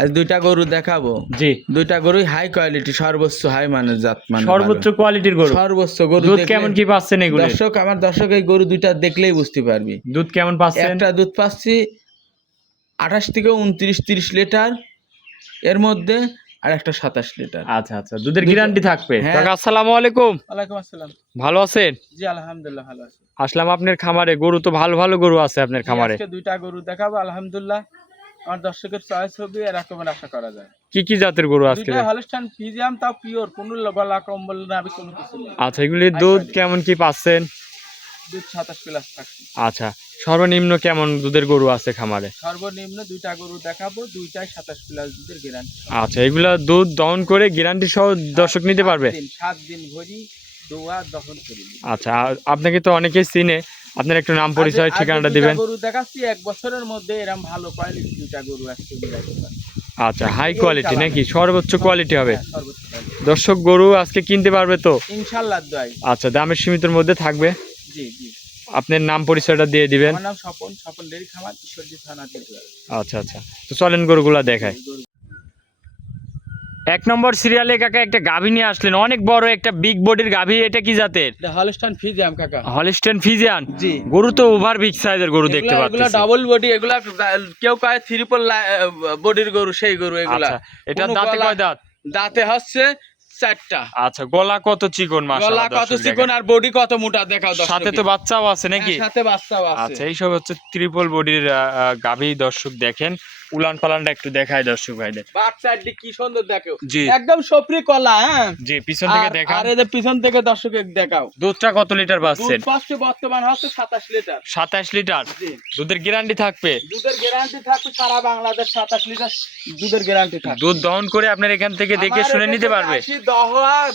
আজ দুইটা গরু দেখাবো। জি, দুইটা গরুই হাই কোয়ালিটি, সর্বোচ্চ হাই মানের জাত মানে সর্বোচ্চ ভালো। কোয়ালিটির গরু। সর্বোচ্চ গরু দুধ দেখলে- কেমন কি পাচ্ছেন এগুলো? দর্শক এই গরু দুইটা দেখলেই বুঝতে পারবি। দুধ কেমন পাচ্ছেন? একটা দুধ পাচ্ছি 28 থেকে 29-30 লিটার এর মধ্যে, আর একটা 27 লিটার। আচ্ছা আচ্ছা, দুধের গ্যারান্টি থাকবে। হ্যাঁ। কাকা আসসালামু আলাইকুম, ওয়ালাইকুম আসসালাম। ভালো আছেন? জি আলহামদুলিল্লাহ ভালো আছি। আসলাম আপনার খামারে। গরু তো ভালো ভালো গরু আছে আপনার খামারে। আজকে দুইটা গরু দেখাবো আলহামদুলিল্লাহ। আমার দর্শকের চয়েস হবে এরকমের আশা করা যায়। কি কি জাতের গরু আজকে? দুইটা হলস্টাইন ফ্রিজিয়ান, তাও পিওর, কোনো গলা কম্বল না কোনো কিছু নেই। আচ্ছা, এগুলির দুধ কেমন কি পাচ্ছেন? দুধ 27 প্লাস থাকছে। আচ্ছা, সর্বনিম্ন কেমন দুধের গরু আছে খামারে? সর্বনিম্ন দুইটা গরু দেখাবো, দুইটাই 27 প্লাস দুধের গ্যারান্টি। আচ্ছা, এগুলা দুধ দহন করে গ্যারান্টি সহ দর্শক নিতে পারবে? 7 দিন ভরি দোয়া দহন করি। আচ্ছা, আপনাকে তো অনেকেই চিনে, আপনার একটু নাম পরিচয় ঠিকানাটা দিবেন। গরু দেখাচ্ছি 1 বছরের মধ্যে এরকম ভালো কোয়ালিটি দুইটা গরু আসছে। আচ্ছা, হাই কোয়ালিটি নাকি? সর্বোচ্চ কোয়ালিটি হবে। সর্বোচ্চ quality। দর্শক গরু আজকে কিনতে পারবে তো? ইনশাআল্লাহ দোয়াই। আচ্ছা, দামের সীমিতের মধ্যে থাকবে। জি জি। আপনার নাম পরিচয়টা দিয়ে দিবেন। আমার নাম স্বপন ডেরি খামার, ঈশ্বরদী থানা দিতে। আচ্ছা আচ্ছা, তো চলেন গরুগুলা দেখায়। 1 নম্বর সিরিয়ালে কাকা একটা গাভী নিয়ে আসলেন, অনেক বড় একটা বিগ বডির গাভী। এটা কি জাতের? হলস্টাইন ফ্রিজিয়ান কাকা। Holstein Friesian. জি। গরু তো ওভার বিগ সাইজের গরু দেখতে পাচ্ছি। এগুলা ডাবল বডি, এগুলা কেউ কয় ট্রিপল বডির গরু, সেই গরু এগুলা। আচ্ছা, এটা দাঁতে কয় দাঁত? দাঁতে হচ্ছে 4টা। আচ্ছা, গলা কত চিকন, গলা মাশাআল্লাহ। কত চিকন আর বডি কত মোটা দেখাও দর্শক। সাথে তো বাচ্চাও আছে নাকি? সাথে বাচ্চাও আছে। আচ্ছা, এইসব হচ্ছে ট্রিপল বডির গাভী। দর্শক দেখেন, উলান পালানটা একটু দেখায় দর্শক ভাইদের। বাচ্চার দিক কি সুন্দর দেখো। জি। একদম সফরি কলা। হ্যাঁ জি, পিছন থেকে দেখান। আর এই যে পিছন থেকে দর্শকে দেখাও। দুধটা কত লিটার পাচ্ছেন? দুধ পাচ্ছে বর্তমান হচ্ছে 27 লিটার। 27 লিটার। জি। দুধের গ্যারান্টি থাকবে? দুধের গ্যারান্টি থাকবে সারা বাংলাদেশ 27 লিটার দুধের গ্যারান্টি থাকবে। দুধ দহন করে আপনার এখান থেকে দেখে শুনে নিতে পারবে?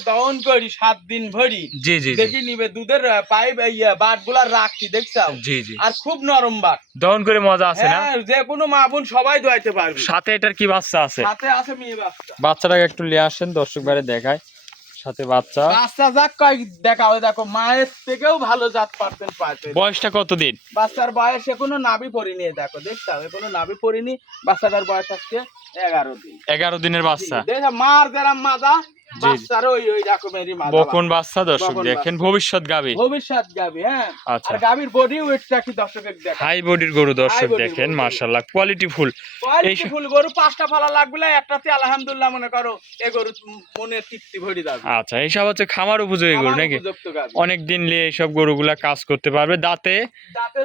দহন করি 7 দিন ভরি। জি জি জি। দেখি নিবে দুধের পাইপ বাটগুলা রাখছি দেখছাও। জি জি। আর খুব নরম বাট। দহন করে মজা আছে না? হ্যাঁ, যে কোনো মা বোন সবাই দোয়াইতে পারবে। সাথে এটার কি বাচ্চা আছে? সাথে আছে মেয়ে বাচ্চা। বাচ্চাটাকে একটু নিয়ে আসেন, দর্শক বাইরে দেখায়। সাথে বাচ্চা। বাচ্চা যাক কয় দেখাও, দেখো মায়ের থেকেও ভালো জাত পারতেন পাইতে। বয়সটা কতদিন? বাচ্চার বয়স এখনো নাভি পড়িনি, দেখো দেখছাও এখনো নাভি পড়িনি। বাচ্চাটার বয়স আজকে 11 দিন। 11 দিনের বাচ্চা। দেখো মার যারা মাজা, জি। বাচ্চার ওই রকমেরই মাজা। বকন বাচ্চা দর্শক বকন দেখেন, বাচ্চা। ভবিষ্যৎ গাভী। ভবিষ্যৎ গাভী। হ্যাঁ। আচ্ছা। আর গাভীর বডি ওয়েটটা কি দর্শকের দেখো। হাই বডির গরু দর্শক body দেখেন, গরু। মাশাআল্লাহ কোয়ালিটি ফুল। কোয়ালিটি ফুল গরু 5টা ফালা লাগবে না, একটাতে আলহামদুলিল্লাহ মনে করো এ গরু মনের তৃপ্তি ভরে যাবে। আচ্ছা, এইসব হচ্ছে খামার উপযোগী গরু আমার নাকি? উপযুক্ত গাভী। অনেক দিন নিয়ে এইসব গরুগুলা কাজ করতে পারবে। দাঁতে দাঁতে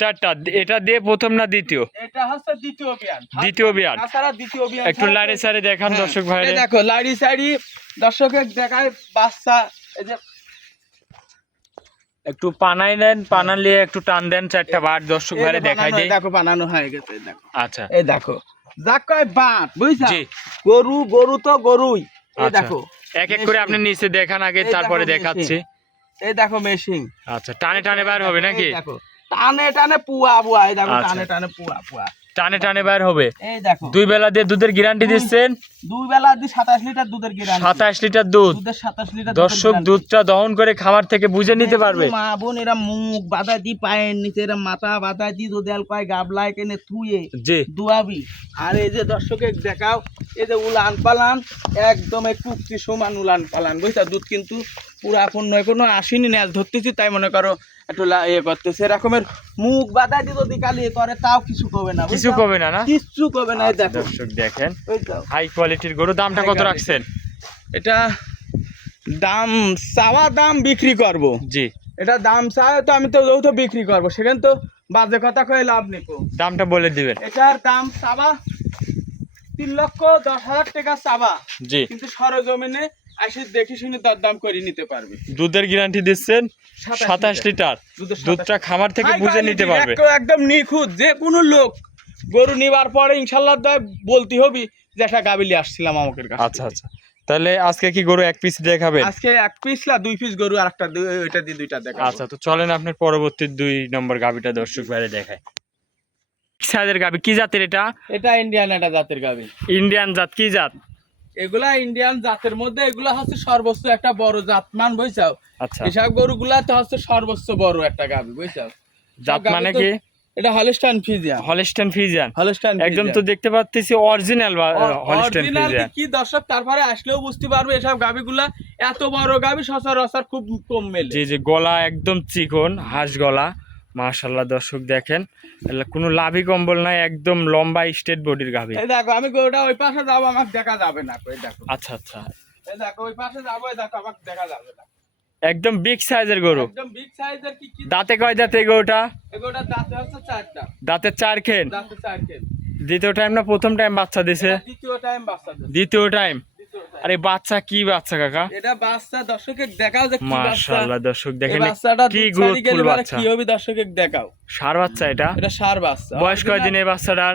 চারটা। এটা দিয়ে প্রথম না দ্বিতীয়? এটা হচ্ছে দ্বিতীয় বিয়ান। দ্বিতীয় বিয়ান। তাছাড়া দ্বিতীয় বিয়ান একটু লাড়ে সাড়ে দেখান দর্শক এই ভাইরে। দেখো লাড়ি সাড়ি দর্শকের দেখায় বাচ্চা। এই যে একটু পানাই দেন, পানালিয়ে একটু টান দেন, 4টা বার দর্শক এই যে ভাইরে দেখাই বানানো, দেই। দেখো বানানো হয়ে গেছে, এই দেখো। আচ্ছা। এই দেখো যাক কয় বাট, বুঝছা? জি। গরু তো গরুই। এই আচ্ছা। দেখো এক এক করে আপনি নিচে দেখান আগে, এই তারপরে দেখো দেখাচ্ছি। এই দেখো মেশিং। আচ্ছা, টানে টানে বার হবে নাকি? এই দেখো টানে টানে পুয়া পুয়া। এই দেখো আচ্ছা। টানে টানে পুয়া পুয়া। টানে টানে বার হবে। এই দেখো 2 বেলা দিয়ে দুধের গ্যারান্টি দিচ্ছেন? 2 বেলা দি 27 লিটার দুধের গ্যারান্টি। 27 লিটার দুধ। দুধের 27 লিটার দর্শক দুধটা দহন করে খামার থেকে বুঝে নিতে পারবে। মা বোন এরা মুখ বাঁধা দি, পায়ের নিচে এরা মাথা বাঁধা দি, যদি আল কয় গাবলায় কেনে থুয়ে জি। দুয়াবি। আর এই যে দর্শকে দেখাও, এই যে উলান পালান একদম এই কুকতি সমান উলান পালান, বুঝছা? দুধ কিন্তু পুরা পূর্ণ এখনো আসেনি, ন্যাজ ধরতেছি তাই মনে করো একটু ইয়ে করতেছে। এরকমের মুখ বাঁধা দি যদি কালি করে তাও কিছু কবে না, কিছু বুঝছো? কবে না না? কিচ্ছু কবে না। এই আচ্ছা, দেখো দর্শক দেখেন, বুঝছো? হাই কোয়ালিটির গরু। দামটা High কত quality। রাখছেন? এটা দাম চাওয়া দাম বিক্রি করব। জি। এটা দাম চাই তো আমি তো যৌথ বিক্রি করবো, সেখানে তো বাজে কথা কয়ে লাভ নেই। দামটা বলে দিবেন। এটার দাম চাবা 3,10,000 টাকা চাবা। জি। কিন্তু সরজমিনে আসি দেখে শুনে তার দাম করে নিতে পারবে। দুধের গ্যারান্টি দিচ্ছেন 27 27 লিটার। দুধের দুধটা খামার থেকে বুঝে নিতে পারবে। একদম নিখুঁত। যে কোনো লোক গরু নিবার পরে ইনশাল্লাহ বলতে হবে যে একটা গাবিলি আসছিলাম আমাদের কাছে। আচ্ছা আচ্ছা, তাহলে আজকে কি গরু এক পিস দেখাবেন? আজকে 1 পিস না 2 পিস গরু, আর একটা ওইটা দিয়ে 2টা দেখাবো। আচ্ছা, তো চলেন আপনার পরবর্তী 2 নম্বর গাবিটা দর্শক বাইরে দেখায়। সাইজের গাবি, কি জাতের এটা? এটা ইন্ডিয়ান একটা জাতের গাবি। ইন্ডিয়ান জাত। কি জাত? এগুলা ইন্ডিয়ান জাতের মধ্যে এগুলা হচ্ছে সর্বোচ্চ একটা বড় জাত মান, বুঝছাও? আচ্ছা, এসব গরুগুলা তো হচ্ছে সর্বোচ্চ বড় একটা গাবি, বুঝছাও? জাত মানে কি? এটা Holstein Friesian. Holstein Friesian Holstein একদম তো দেখতে পাচ্ছি অরিজিনাল হলস্টাইন ফ্রিজিয়ান। কি দর্শক তারপরে আসলেও বুঝতে পারবে এসব গাবিগুলা এত বড় গাবি সচরাচর খুব কম মেলে। জি জি, গলা একদম চিকন হাঁস গলা, মাশাআল্লাহ দর্শক দেখেন, কোনো লাভি কম্বল নাই, একদম লম্বা স্ট্রেট বডির গাভি। এই দেখো আমি গরুটা ওই পাশে যাবো, আমাকে দেখা যাবে না। এই দেখো, আচ্ছা আচ্ছা, এই দেখো ওই পাশে যাবো, এই দেখো আমাকে দেখা যাবে না। একদম বিগ সাইজের গরু। একদম বিগ সাইজের। কি দাঁতে কয় দাঁতে এই গরুটা? এগুলোটা দাঁতে হচ্ছে 4টা। দাঁতে 4 খেন। দাঁতে 4 খেন। দ্বিতীয় টাইম না প্রথম টাইম বাচ্চা দিছে? দ্বিতীয় টাইম বাচ্চা দিছে। দ্বিতীয় টাইম। আরে বাচ্চা কি বাচ্চা কাকা? এটা বাচ্চা দর্শকে দেখাও যে কি বাচ্চা। মাশাআল্লাহ দর্শক দেখেন বাচ্চাটা কি দুধ ছাড়ি গ্রোথফুল গেলে বাচ্চা। কি হবে দর্শকে দেখাও। ষাঁড় বাচ্চা এটা? এটা ষাঁড় বাচ্চা। বয়স কয় দিন এই বাচ্চাটার?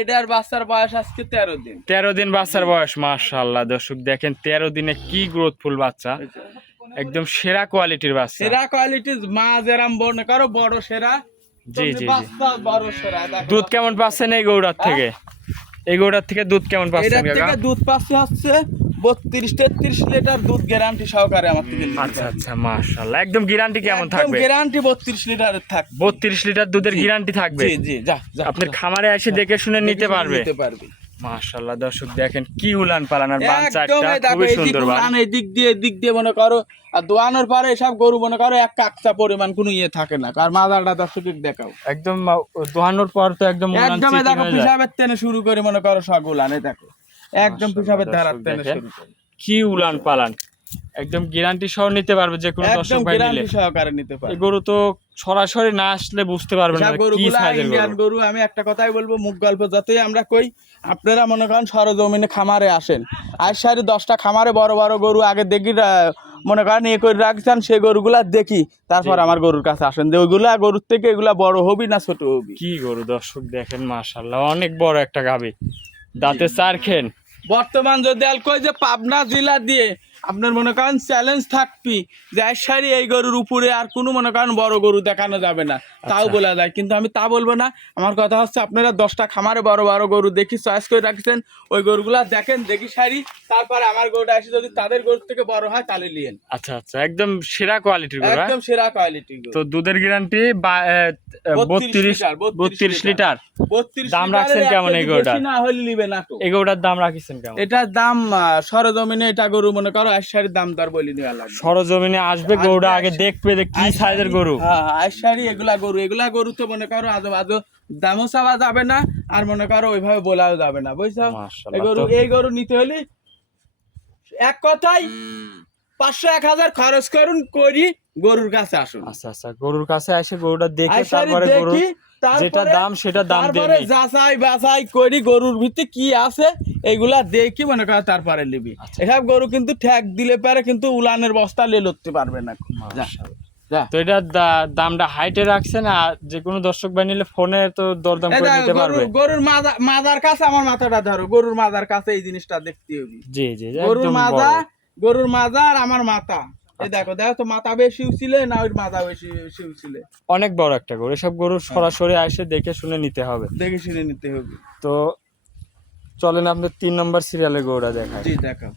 এটার বাচ্চার বয়স আজকে 13 দিন। 13 দিন বাচ্চার বয়স। মাশাআল্লাহ দর্শক দেখেন 13 দিনে কি গ্রোথফুল বাচ্চা, একদম সেরা কোয়ালিটির বাচ্চা। সেরা কোয়ালিটির মা যেরাম মনে করো বড় সেরা। জি জি জি। বাচ্চা বড় সেরা। দুধ কেমন পাচ্ছেন এই গৌড়ার থেকে? এই গৌড়ার থেকে দুধ কেমন পাচ্ছেন এটার কাকা? থেকে দুধ পাচ্ছি হচ্ছে 32-33 লিটার দুধ গ্যারান্টি সহকারে আমার থেকে। আচ্ছা আচ্ছা, মাশাআল্লাহ একদম গ্যারান্টি কেমন থাকবে? গ্যারান্টি 32 লিটারের থাকবে। 32 লিটার দুধের গ্যারান্টি থাকবে? জি জি, যা যা আপনার খামারে এসে দেখে শুনে নিতে পারবে? নিতে পারবে। মাশাআল্লাহ দর্শক দেখেন কি উলান পালান আর বাচ্চাটা একদম খুবই সুন্দর বান। এই দিক দিয়ে মনে করো, আর দোয়ানোর পরে এসব গরু মনে করো এক কাকচা পরিমাণ কোনো ইয়ে থাকে না। আর মাদারটা দর্শকে দেখাও একদম দোহানোর পর তো একদম উলান একদম। চিটিং দেখো হয়ে যায়। পিসাবের টেনে শুরু করে মনে করো সব উলানে দেখো একদম মাশাআল্লাহ পিসাবের দর্শক ধারার টেনে দেখেন। শুরু করে। কি উলান পালান, একদম গ্যারান্টি সহ নিতে পারবে যে কোনো দর্শক একদম ভাই নিলে। গ্যারান্টি সহকারে নিতে এই পারবে। গরু তো সরাসরি না আসলে বুঝতে পারবেন না সব কি গরুগুলা সাইজের ইন্ডিয়ান গরু। গরু। আমি একটা কথাই বলবো, মুখ গল্প যতই আমরা কই, আপনারা মনে করেন সরজমিনে খামারে আসেন, আর সারি 10টা খামারে বড় বড় গরু আগে দেখি মনে করেন ইয়ে করে রাখছেন, সেই গরুগুলা দেখি তারপর আমার গরুর কাছে আসেন যে ওইগুলা গরুর থেকে এগুলা বড় হবি না ছোট হবি। কি গরু দর্শক দেখেন, মাশাআল্লাহ অনেক বড় একটা গাভী, দাঁতে 4 খেন। বর্তমান যদি আর কই যে পাবনা জেলা দিয়ে আপনার মনে করেন চ্যালেঞ্জ থাকবি যে আইসারি এই গরুর উপরে আর কোনো মনে করেন বড় গরু দেখানো যাবে না, তাও বলা যায়। কিন্তু আমি তা বলবো না। আমার কথা হচ্ছে আপনারা 10টা খামারে বড় বড় গরু দেখি চয়েস করে রাখছেন, ওই গরুগুলা দেখেন দেখি সারি, তারপরে আমার গরুটা এসে যদি তাদের গরু থেকে বড় হয় তাহলে লিয়েন। আচ্ছা আচ্ছা, একদম সেরা কোয়ালিটির গরু। একদম সেরা কোয়ালিটি গরু। তো দুধের গ্যারান্টি 32 লিটার। 32 দাম রাখছেন কেমন এই গরুটার? না হলে নিবে না তো। এই গরুটার দাম রাখিছেন কেমন? এটার দাম সরজমিনে এটা গরু মনে করো আইসারির দাম দর বলি নেওয়া লাগবে। সরজমিনে আসবে গরুটা আগে দেখবে যে কি সাইজের গরু। হ্যাঁ আইসারি এগুলা গরু তো মনে করো আজো আজো দামও চাওয়া যাবে না, আর মনে করো ওইভাবে বলাও যাবে না, বুঝছো? মাশাআল্লাহ। এই গরু নিতে হলে এক কথাই 500-1000 খরচ করুন করি গরুর কাছে আসুন। আচ্ছা আচ্ছা, গরুর কাছে এসে গরুটা দেখে আইসারি তারপরে গরু দেখি, যেটা দাম সেটা দাম দিয়ে তারপরে নিই। যাচাই বাছাই করি গরুর ভিতরে কি আছে এইগুলা দেখি মনে কর তারপরে নিবি। এসব গরু কিন্তু ঠ্যাক দিলে পারে কিন্তু উলানের বস্তা লে লড়তে পারবে না। মাশাআল্লাহ। যা তো এটা দামটা হাইটে রাখছেন, আর যে কোনো দর্শক ভাই নিলে ফোনে তো দরদাম করে নিতে পারবে। গরুর মাজার কাছে আমার মাথাটা ধরো, গরুর মাজার কাছে এই জিনিসটা দেখতে হবে। জি জি, গরুর একদম মাজা, বড়। গরুর মাজা আর আমার মাথা, এই দেখো তো মাথা বেশি উছিলে না ওই মাথা বেশি উছিলে। অনেক বড় একটা গরু। এসব গরু সরাসরি এসে দেখে শুনে নিতে হবে, দেখে শুনে নিতে হবে। তো চলেন আপনি 3 নম্বর সিরিয়ালের গরুটা দেখায়। জি দেখাও।